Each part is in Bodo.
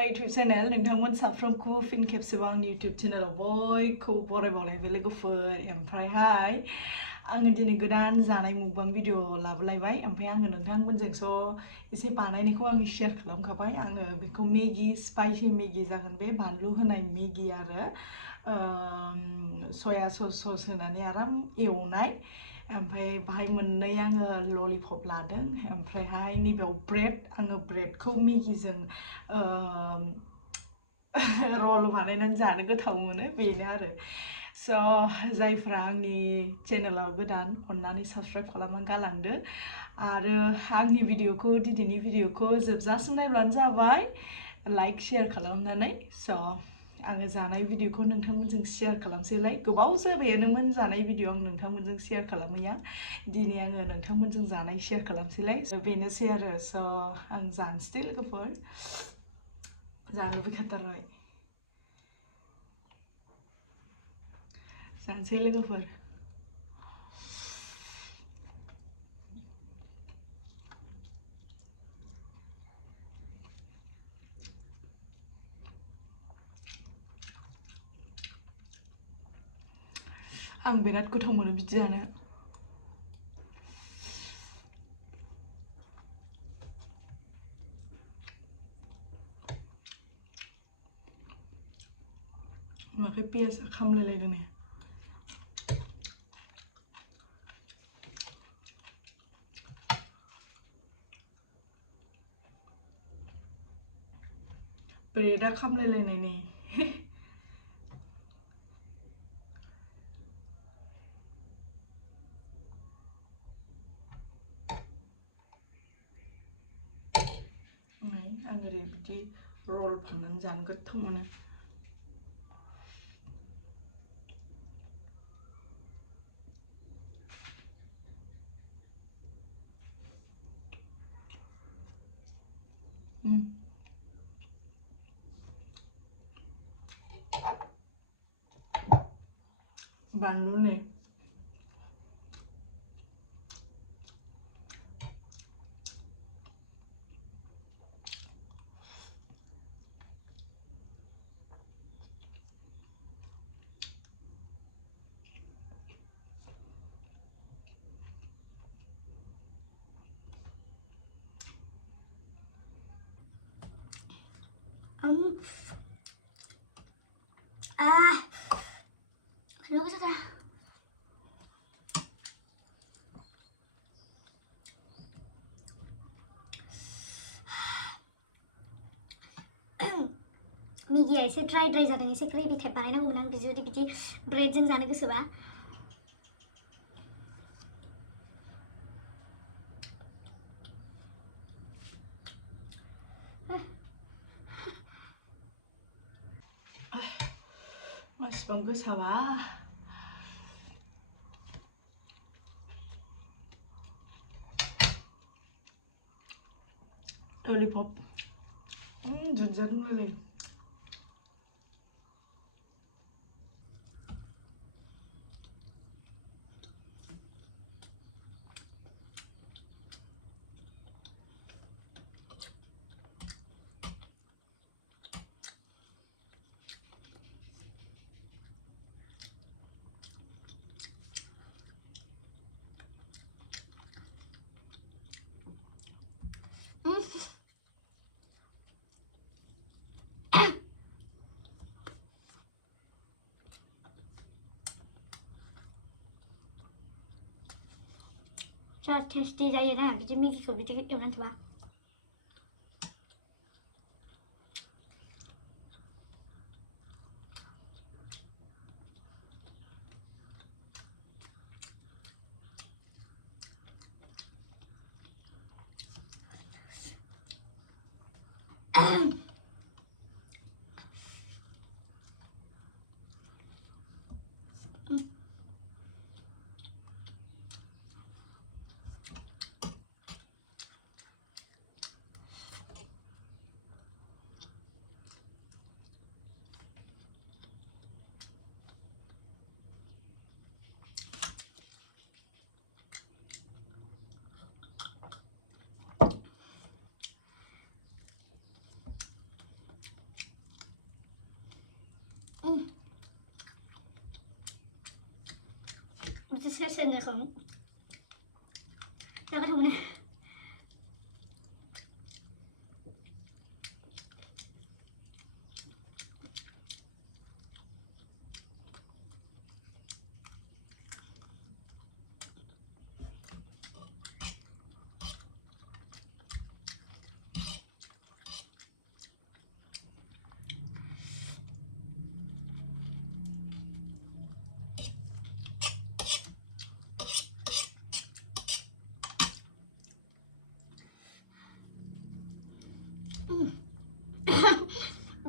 my YouTube channel नोंथांमोन साफ्रोमखौ फिन खेबसेबाव आंनि YouTube channel बयखौ बरायबावलायबाय लोगोफोर ओमफ्रायहाय आङो दिनै गोदान जानाय मुकबां भिडिअ लाबोलायबाय ओमफ्राय आङो नोंथांमोनजोंस' एसे बानायनायखौ आङो शेयार खालामखाबाय आङो बेखौ मेगि स्पाइसि मेगि जागोन बे बानलु होनाय मेगि आरो सया सस होनानै आराम एवनाय ओमफ्राय बाहाय मोननै आङो ललिपप लादों ओमफ्रायहाय नैबेयाव ब्रेड आङो ब्रेडखौ मेगिजों रल बानायनानै जानो गोथाव मोनो बेनो आरो स' जायफ्रा आंनि चेनेलाव गोदान अन्नानै साबस्क्राइब खालामनानै गालांदो आरो आंनि भिडिअखौ दिनैनि भिडिअखौ जोबजासिम नायब्लानो जाबाय लाइक शेयार खालामनानै स' आङो जानाय भिडिअखौ नोंथांमोनजों शेयार खालामसैलाय गोबाव जाबायानोमोन जानाय भिडिअ आं नोंथांमोनजों शेयार खालामैया दिनै आङो नोंथांमोनजों जानाय शेयार खालामसैलाय बेनोसै आरो स' आं जानोसै लोगोफोर जानो लुबैखाथारबाय जानोसै लोगोफोर आं बिराद गोथाव मोनो बिदि जानो माखाय पियासा खामलायलायदों नै ब्रेडा खामलायलायनाय नै आं ओरै बिदि रल फाननानै जानो गोथाव मोनो बानलु नै Ano ka sa Maggie एसे ड्राई जादों एसे ग्रेभि टाइप बानायनांगौमोन आं जुदि बिदि ब्रेडजों जानो गोसोबा मासिबां गोसाबा ललिपप दुन्दिया दंलायलायो बिराद टेस्टि जायोना बिदि मेगिखौ बिदि एवनानै थाबा सोरखौ जा गोथाव मोनो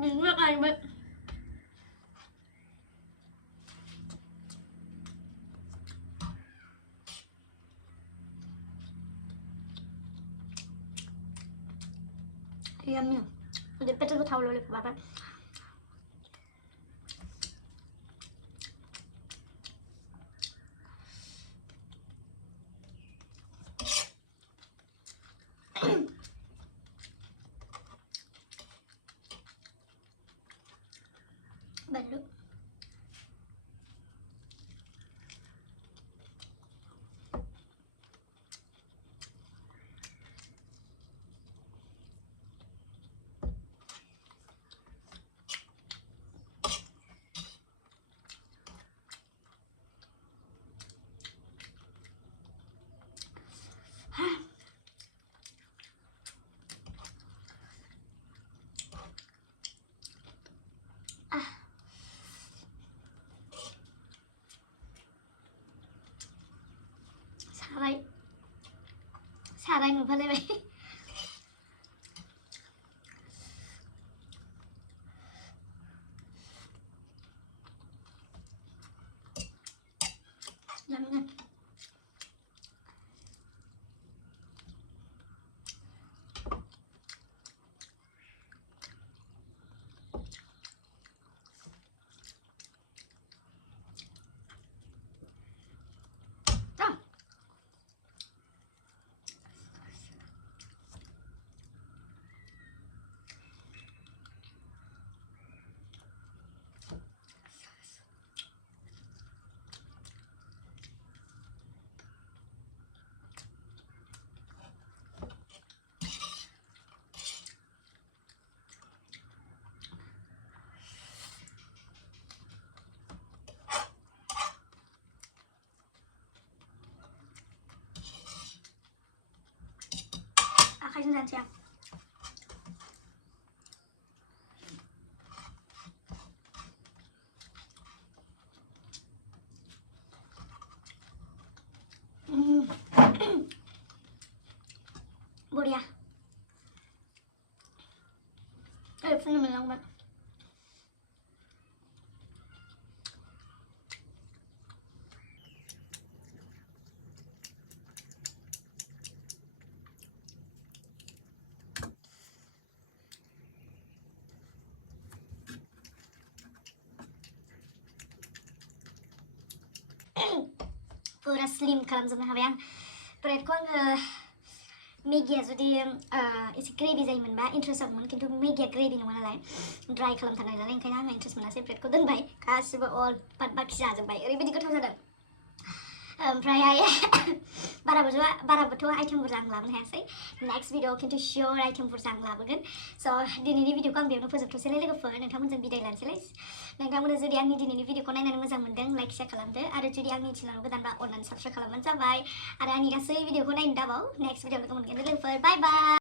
mình rất là bự thì nhỉ để bắt đầu thâu luôn các bạn bẩn luôn xả đây một phần đây vậy làm nè khai sinh ra Boria. Fenomenal banget. Pura slim खालामजोबनो हाबाय आं ब्रेडखौ आङो मेगिया जुदि एसे ग्रेभि जायोमोनबा इन्ट्रेस्ट जागौमोन खिन्थु मेगिया ग्रेभि नङा नालाय ड्राइ खालामथारनाय नालाय ओंखायनो आङो इन्ट्रेस्ट मोनासै ब्रेडखौ दोनबाय गासिबो अल बाखि जाजोब्बाय ओरैबायदि गोथाव जादों ओमफ्रायहाय बाराबोथ' आइटेम बुरजा आं लाबोनो हायासै नेक्स्ट भिडिअ खिन्थु शियर आइटेम बुरजा आं लाबोगोन स' दिनैनि भिडिअखौ आं बेयावनो फोजोबथ'सैलाय लोगोफोर नोंथांमोनजों बिदाय लानोसैलाय नोंथांमोना जुदि आंनि दिनैनि भिडिअखौ नायनानै मोजां मोनदों लाइक शेयार खालामदो आरो जुदि आंनि चेनेलाव गोदानबा अननानै साबस्क्राइब खालामबानो जाबाय आरो आंनि गासै भिडिअखौ नायनो दाबाव नेक्स्ट भिडिअ लोगो मोनगोन लोगोफोर बाय बाय